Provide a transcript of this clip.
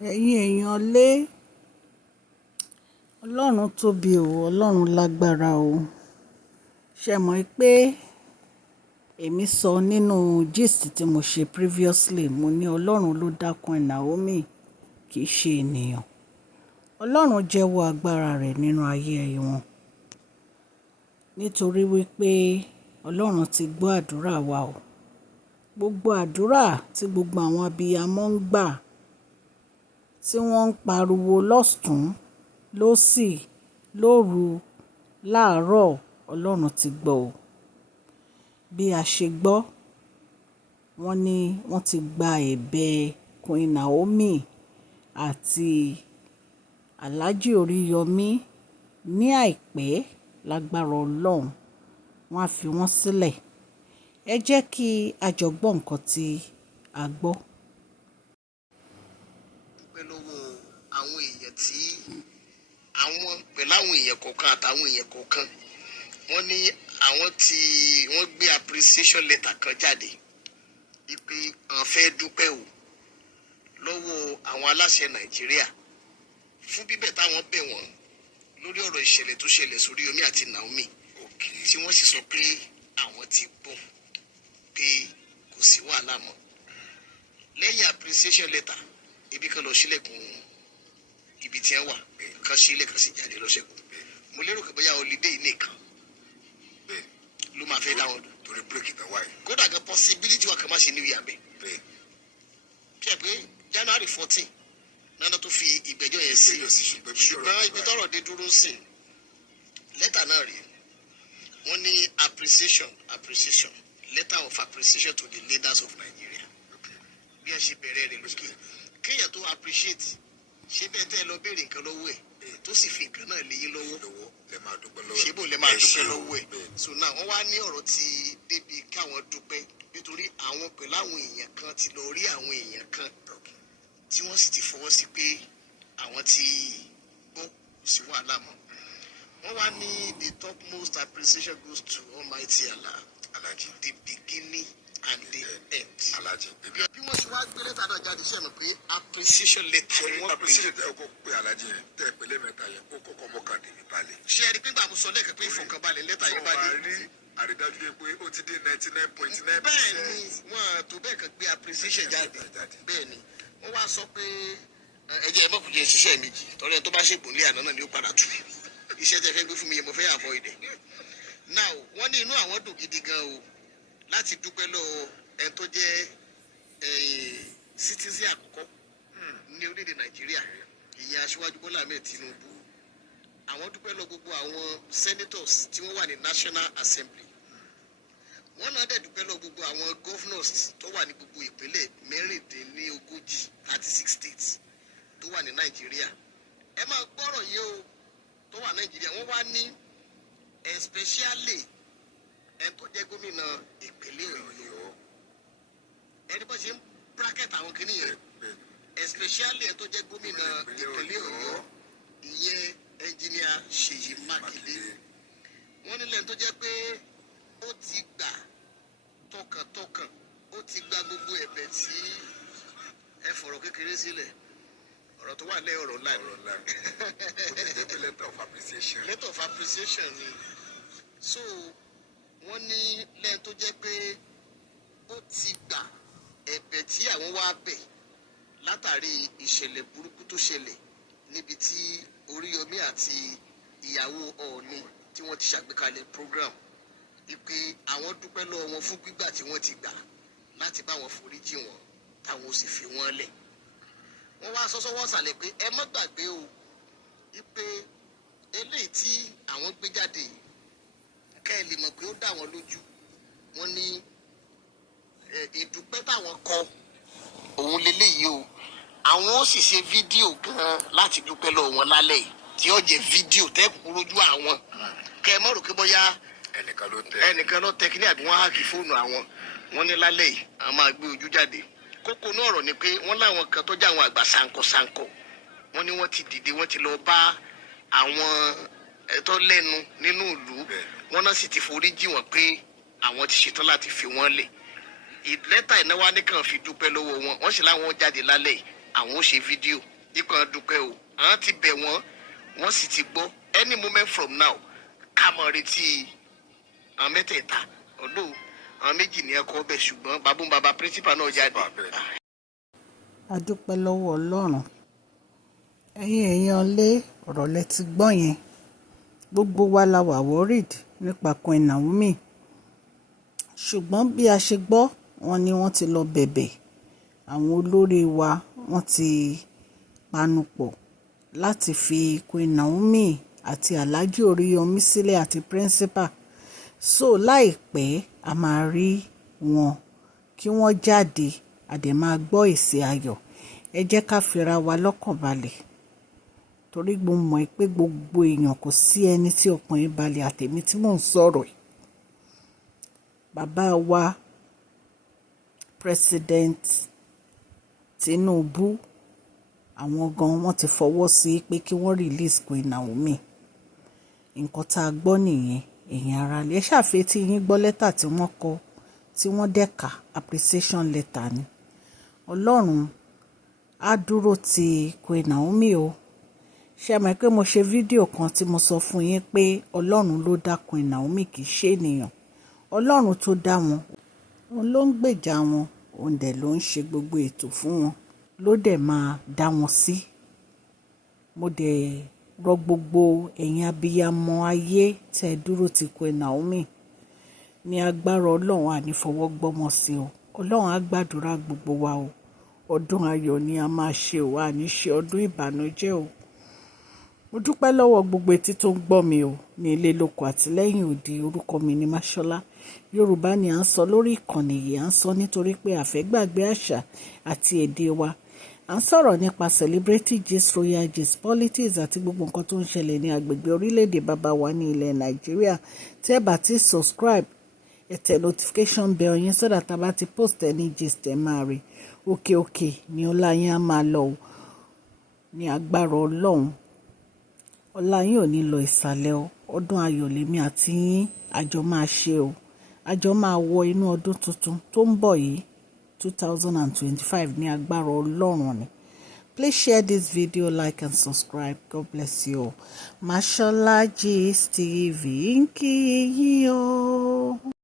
Ẹ̀yin èèyàn lé, Ọlọ́run tóbi o, Ọlọ́run lágbára o. Ṣé mọ̀ pé èmi sọ nínú gist tí mo ṣe previously, mo ní Ọlọ́run ló dá Queen Naomi, kì í ṣe ènìyàn. Ọlọ́run jẹ́wọ́ agbára rẹ̀ nínú ayé wọn. Nítorí wípé Ọlọ́run ti gbọ́ àdúrà wa o. Gbogbo àdúrà tí gbogbo àwọn abiyamọ ń gbà, tí wọ́n ń pariwo lọ́sùn, lósì, lóru, láàárọ̀, Ọlọ́run ti gbọ́ o. Bí a ṣe gbọ́, wọ́n ní wọ́n ti gba ẹ̀bẹ̀ Queen Naomi àti Alhaji Oriyomi ní àìpẹ́ lágbára Ọlọ́run. Wọ́n á fi wọ́n sílẹ̀. Ẹ jẹ́ kí a jọ gbọ́ nǹkan tí a gbọ́. Dúpẹ́ lọ́wọ́ àwọn èèyàn tí àwọn pẹ̀lú àwọn èèyàn kọ̀ọ̀kan àtàwọn èèyàn kọ̀ọ̀kan wọ́n ní wọ́n gbé appreciation letter kan jáde wípé àwọn fẹ́ dúpẹ́ o lọ́wọ́ àwọn aláṣẹ Nàìjíríà fún bíbẹ̀ táwọn bẹ̀ wọ́n lórí ọ̀rọ̀ ìṣẹ̀lẹ̀ tó ṣẹlẹ̀ sórí Yomi àti Naomi tí wọ́n sì sọ pé àwọn ti gbọ́ pé kò sí wàhálà mọ́. Lẹ́yìn appreciation letter ibi kan lọ sílẹ̀kùn ibi tí wọ́n wà kan sílẹ̀ kan sì jáde lọ́sẹ̀kùn. Mo lérò pé bóyá holiday nìkan ló máa fẹ́ dá wọn dùn. torí break ìtàn wáyé. Kódà gan possibility wa kan máa ṣe new year bẹ́ẹ̀. Bí ẹ pé January 14 nana tó fi ìgbẹ́jọ́ yẹn sí ṣùgbọ́n ibi tọ́rọ̀ dé dúró sí lẹ́tà náà rí wọ́n ní appreciation letter of appreciation to the leaders of Nigeria. Bí ẹ ṣe bẹ̀rẹ̀ rẹ̀ lókè kéèyàn tó appreciate ṣé bẹ́ẹ̀ tẹ́ ẹ lọ béèrè nǹkan lọ́wọ́ ẹ̀ tó sì fi nǹkan náà lé yín lọ́wọ́ ṣé bò lè máa dúpẹ́ lọ́wọ́ ẹ̀. So now wọ́n wá ní ọ̀rọ̀ ti débi káwọn dúpẹ́ nítorí àwọn pẹ̀lú àwọn èèyàn kan ti lọ rí àwọn èèyàn kan tí wọ́n sì ti fọwọ́ sí pé àwọn ti gbọ́ sí wàhálà mọ́. Wọ́n wá ní the topmost appreciation goes to Almighty Allah, Alhaji, the beginning and the end. Alhaji. Bí wọ́n ti wá gbé lẹ́tà náà jáde sẹ́nu pé appreciation letter ni wọ́n pè é. appreciation tẹ ọkọ pé Alhaji yẹn tẹ ìpínlẹ̀ mẹ́ta yẹn kó kọ́kọ́ mọ́kàndé ní balẹ̀. Ṣé ẹ rí pé gbàgbọ́ sọ lẹ́ẹ̀kan pé ìfọ̀kànbalẹ̀ lẹ́tà yìí bá dé. wọ́n máa rí àrídájú pé ó ti dé 99.9%. Bẹ́ẹ̀ ni wọ́n tó bẹ́ẹ̀ kan gbé appreciation jáde. Bẹ́ẹ̀ ni wọ́n wá sọ pé ẹ̀jẹ̀ ẹ̀ mọ̀kùnjẹ́ ṣiṣẹ́ méjì torí ẹ̀ tó bá ṣègbò ní àná náà ni ó padà tù. Iṣẹ́ tẹ fẹ́ gbé fún mi yẹn mo fẹ́ avoid ẹ̀. Now wọ́n ní inú àwọn dùn gidi gan o láti dúpẹ́ lọ́wọ́ ẹ̀ tó jẹ́ citizen àkọ́kọ́ ní orílẹ̀-èdè Nàìjíríà ìyẹn Aṣíwájú Bọ́lá Ahmed Tinubu. Àwọn dúpẹ́ lọ gbogbo àwọn senators tí wọ́n wà ní National Assembly. Wọ́n náà dẹ̀ dúpẹ́ lọ gbogbo àwọn governors tó wà ní gbogbo ìpínlẹ̀ mẹ́rìndínlógójì 36 states tó wà ní Nàìjíríà. Ẹ máa gbọ́rọ̀ yìí o tó wà Nàìjíríà wọ́n wá ní especially ẹ tó jẹ́ gómìnà ìpínlẹ̀ Ọ̀yọ́. Ẹni bó ṣe ń bracket àwọn kìnìyàn especially ẹ tó jẹ́ gómìnà ìpínlẹ̀ Ọ̀yọ́ ìyẹn ẹnjìníà Ṣèyí Mákindé. Wọ́n nílẹ̀ tó jẹ́ pé ó ti gbà tọkàntọkàn ó ti gba gbogbo ẹ̀bẹ̀ tí ẹ fọ̀rọ̀ kékeré sílẹ̀ ọ̀rọ̀ tó wà lẹ́yìn ọ̀rọ̀ ńlá ni letter of appreciation. letter of appreciation ni. So wọ́n ní lẹ́yìn tó jẹ́ pé ó ti gbà ẹ̀bẹ̀ tí àwọn wá bẹ̀ látàrí ìṣẹ̀lẹ̀ burúkú tó ṣẹlẹ̀ níbi tí Oríyọmí àti ìyàwó Ọọ̀ni tí wọ́n ti ṣàgbékalẹ̀ program ìpè àwọn dúpẹ́ lọ́wọ́ wọn fún gbígbà tí wọ́n ti gbà láti bá wọn foríjì wọn táwọn ò sì fi wọ́n lẹ̀. Wọ́n wá sọ́sọ́ wọ́n sàlẹ̀ pé ẹ má gbàgbé o ìpè eléyìí tí àwọn gbé jáde kẹ́ ẹ lè mọ̀ pé ó dá wọn lójú. Wọ́n ní ìdúpẹ́ táwọn kọ òun leléyìí o àwọn ó sì ṣe fídíò gan láti dúpẹ́ lọ́wọ́ wọn lálẹ́ yìí tí ó jẹ́ fídíò tẹ́kùn lójú àwọn kẹ́ ẹ mọ̀ rò pé bóyá ẹnìkan ló tẹ kíní àbí wọ́n háàkì fóònù àwọn. Wọ́n ní lálẹ́ yìí àwọn máa gbé ojú jáde. Kókó náà ọ̀rọ̀ ni pé wọ́n láwọn kan tó jẹ́ àwọn àgbà sanko wọ́n ní wọ́n ti dìde wọ́n ti lọ bá àwọn ẹ̀tọ́ lẹ́nu nínú ìlú wọ́n náà sì ti forí jì wọ́n pé àwọn ti ṣetán láti fi wọ́n lẹ̀. Lẹ́tà ìnáwó nìkan fi dúpẹ́ lọ́wọ́ wọn wọ́n sì láwọn jáde lálẹ́ yìí àwọn ò ṣe fídíò nípa dúpẹ́ o àwọn ti bẹ̀ wọ́n sì ti gbọ́ any moment from now ká mọ̀ retí àwọn mẹ́tẹ̀ẹ̀ta ọdún àwọn méjì ní ẹ̀kọ́ bẹ̀ ṣùgbọ́n bàbá principal náà jáde. A dúpẹ́ lọ́wọ́ Ọlọ́run. Ẹ̀yin èèyàn lé ọ̀rọ̀ lẹ ti gbọ́ yẹn. Gbogbo wa la wà worried nípa Queen Naomi. Ṣùgbọ́n bí a ṣe gbọ́, wọ́n ní wọ́n ti lọ bẹ̀bẹ̀. Àwọn olórí wa wọ́n ti panupọ̀ láti fi Queen Naomi àti Alhaji Oriyomi sílẹ̀ àti principal. So láìpẹ́ a máa rí wọn kí wọ́n jáde a dẹ̀ máa gbọ́ èsì ayọ̀. Ẹ jẹ́ ká fira wa lọ́kàn balẹ̀. Torí mo mọ̀ pé gbogbo èèyàn kò sí ẹni tí ọkàn ẹ̀ balẹ̀ àtèmi tí mò ń sọ̀rọ̀ yìí. Bàbá wa President Tinubu àwọn gan wọ́n ti fọwọ́ sí pé kí wọ́n release Queen Naomi. Nǹkan tá a gbọ́ nìyẹn èèyàn ara lè ṣàfetí yín gbọ́ lẹ́tà tí wọ́n kọ tí wọ́n dẹ́ka appreciation letter ni. Ọlọ́run á dúró ti Queen Naomi o. Ṣé ẹ mọ̀ pé mo ṣe fídíò kan tí mo sọ fún yín pé Ọlọ́run ló dá Queen Naomi kì í ṣe ènìyàn. Ọlọ́run tó dá wọn òun ló ń gbèjà wọn òun dẹ̀ ló ń ṣe gbogbo ètò fún wọn ló dẹ̀ máa dá wọn sí. Mo dẹ̀ rọ gbogbo ẹ̀yin abiyamọ ayé tẹ́ dúró ti Queen Naomi ní agbára Ọlọ́run àní fọwọ́ gbọ́mọ sí o. Ọlọ́run á gbàdúrà gbogbo wa o. Ọdún ayọ̀ ni a máa ṣe o àní ṣe ọdún ìbànújẹ́ o. Mo dúpẹ́ lọ́wọ́ gbogbo etí tó ń gbọ́ mi o ní ilé lóko àti lẹ́yìn odi. Orúkọ mi ni Máṣọ́lá. Yorùbá ni à ń sọ lórí ìkànnì yìí. À ń sọ nítorí pé a fẹ́ gbàgbé àṣà àti èdè wa. À ń sọ̀rọ̀ nípa celebrity gist, royal gist, politics àti gbogbo nǹkan tó ń ṣẹlẹ̀ ní agbègbè orílẹ̀-èdè bàbá wa ní ilẹ̀ Nàìjíríà. Tí ẹ bá ti subscribe, ẹ tẹ notification bell yín so that tá bá ti post any gist ẹ máa rí. Òkè ni ọlá yín á máa lọ o. Ní agbára Ọlọ́run. Ọlá yín ò ní lọ ìsàlẹ̀ o. Ọdún ayọ̀ lèmi àti yín àjọ máa ṣe o. Àjọ máa wọ inú ọdún tuntun tó ń bọ̀ yìí 2025 ní agbára Ọlọ́run ni. Please share this video, like and subscribe. God bless you all. Mashola Gist TV ń kí yín o.